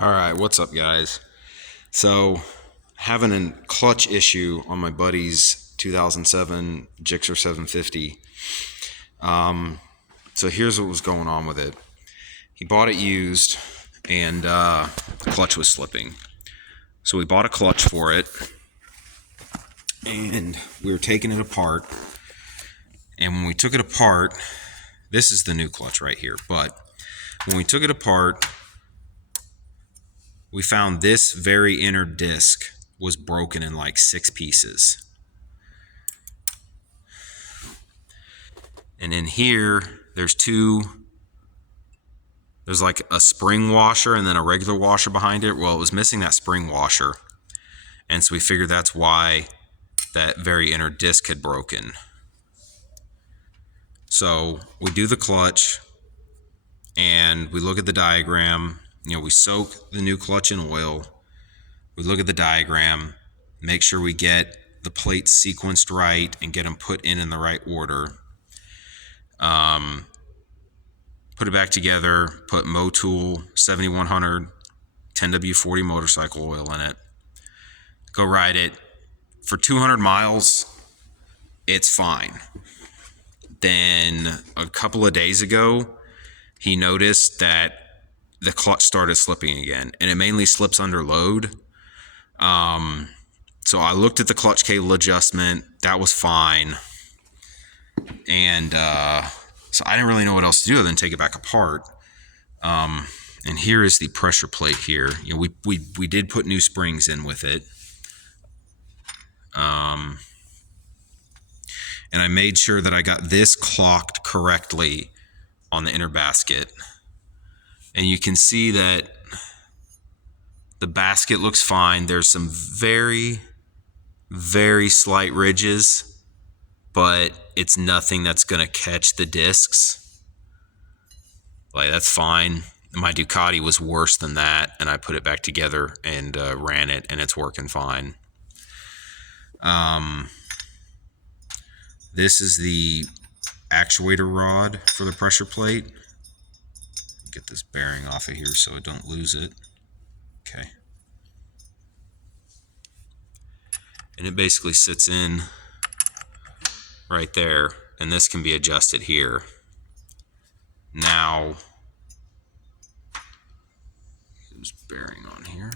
Alright, what's up guys? So, having a clutch issue on my buddy's 2007 GSXR750. So here's what was going on with it. He bought it used and the clutch was slipping. So we bought a clutch for it and we were taking it apart. And when we took it apart, this is the new clutch right here, but when we took it apart, we found this very inner disc was broken in like 6 pieces. And in here, there's like a spring washer and then a regular washer behind it. Well, it was missing that spring washer. And so we figured that's why that very inner disc had broken. So we do the clutch and we look at the diagram. You know, we soak the new clutch in oil. We look at the diagram, make sure we get the plates sequenced right and get them put in the right order. Put it back together, put Motul 7100 10W40 motorcycle oil in it. Go ride it. For 200 miles, it's fine. Then a couple of days ago, he noticed that the clutch started slipping again, and it mainly slips under load. So I looked at the clutch cable adjustment. That was fine. And so I didn't really know what else to do other than take it back apart. And here is the pressure plate here. You know, we did put new springs in with it. And I made sure that I got this clocked correctly on the inner basket. And you can see that the basket looks fine. There's some very, very slight ridges, but it's nothing that's going to catch the discs. Like, that's fine. My Ducati was worse than that, and I put it back together and ran it, and it's working fine. This is the actuator rod for the pressure plate. Get this bearing off of here so I don't lose it. Okay. And it basically sits in right there, and this can be adjusted here. Now, there's bearing on here.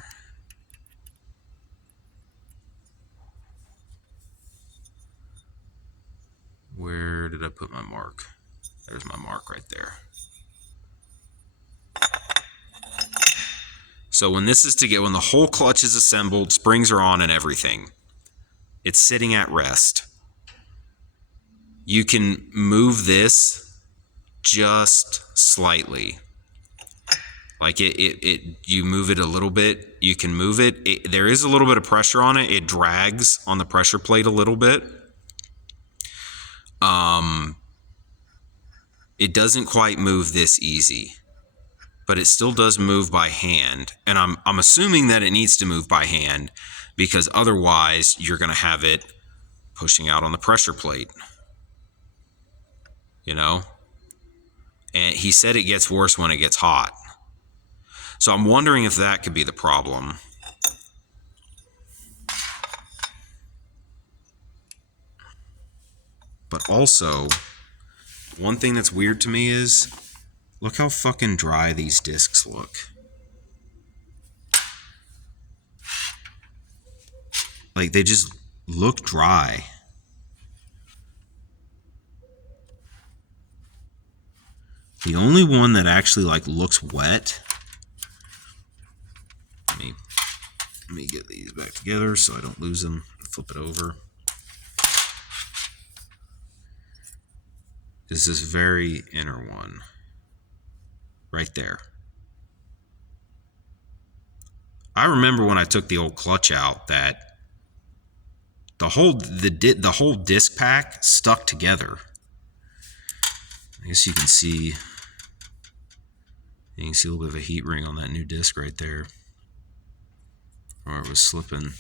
Where did I put my mark? There's my mark right there. So when this is when the whole clutch is assembled, springs are on and everything, it's sitting at rest. You can move this just slightly. Like you move it a little bit, you can move it. There is a little bit of pressure on it. It drags on the pressure plate a little bit. It doesn't quite move this easy, but it still does move by hand. And I'm assuming that it needs to move by hand because otherwise you're going to have it pushing out on the pressure plate. You know? And he said it gets worse when it gets hot. So I'm wondering if that could be the problem. But also, one thing that's weird to me is, look how fucking dry these discs look. Like, they just look dry. The only one that actually like looks wet. Let me get these back together so I don't lose them. Flip it over. Is this very inner one. Right there. I remember when I took the old clutch out that the whole disc pack stuck together. I guess you can see a little bit of a heat ring on that new disc right there. Or it was slipping.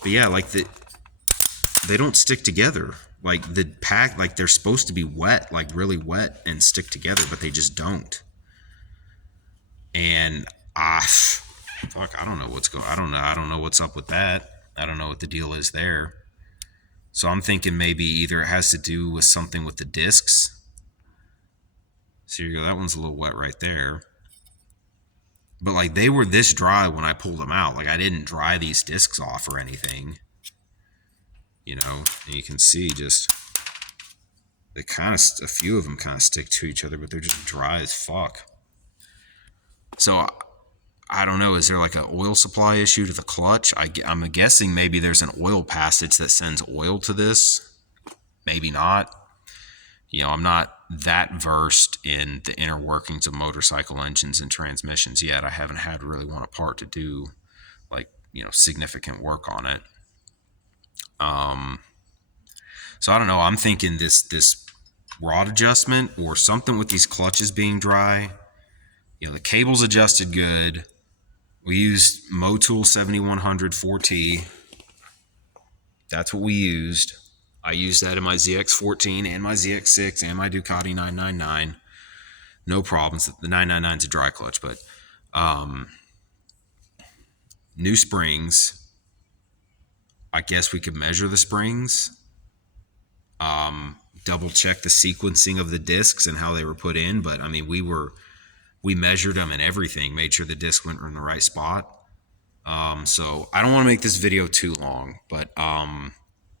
But yeah, like they don't stick together. Like the pack, like they're supposed to be wet, like really wet and stick together, but they just don't. And fuck, I don't know what's going. I don't know what's up with that. I don't know what the deal is there. So I'm thinking maybe either it has to do with something with the discs. So you go, that one's a little wet right there. But like they were this dry when I pulled them out. Like I didn't dry these discs off or anything. You know, and you can see just they kind of a few of them kind of stick to each other, but they're just dry as fuck. So I don't know. Is there like an oil supply issue to the clutch? I'm guessing maybe there's an oil passage that sends oil to this. Maybe not. You know, I'm not that versed in the inner workings of motorcycle engines and transmissions yet. I haven't had really one apart to do like, you know, significant work on it. So I don't know. I'm thinking this rod adjustment or something with these clutches being dry. You know, the cable's adjusted good. We used Motul 7100 4T. That's what we used. I used that in my ZX14 and my ZX6 and my Ducati 999. No problems. The 999 is a dry clutch, but new springs. I guess we could measure the springs. Double check the sequencing of the discs and how they were put in. But I mean, we measured them and everything, made sure the disc went in the right spot. So I don't want to make this video too long, but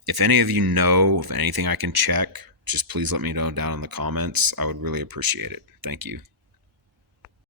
if any of you know of anything I can check, just please let me know down in the comments. I would really appreciate it. Thank you.